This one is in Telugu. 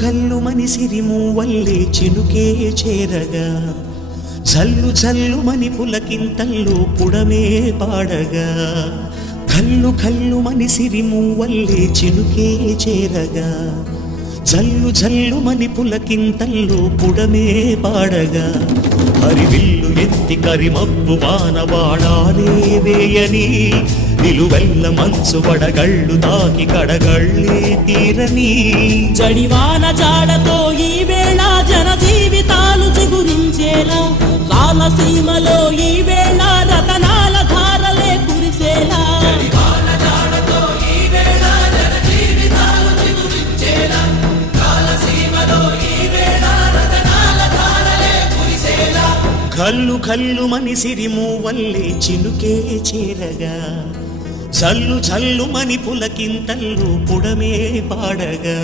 కల్లు మని సిరిమూవల్లే చినుకే చేరగా జల్లు జల్లు మని పులకింతల్లో పుడమే పాడగా కల్లు కల్లు మని సిరిమూవల్లే చినుకే చేరగా జల్లు జల్లు మని పులకింతల్లో పుడమే పాడగా హరివిల్లు ఎత్తి కరిమబ్బు వానవాడాలే వేయని నిలువెల్ల మనసు వడగళ్ళు తాకి కడగళ్ళే తీరని జడివాన జాడతో ఈ వేళ జన జీవితాలు చిగురించేలా రాలసీమలో ఈ వేళ రతనాల ధారలే కురిసేలా కల్లు కల్లు మని సిరిమూవల్లే చినుకే చేరగా జల్లు జల్లు మని పులకింతల్లు పుడమే పాడగా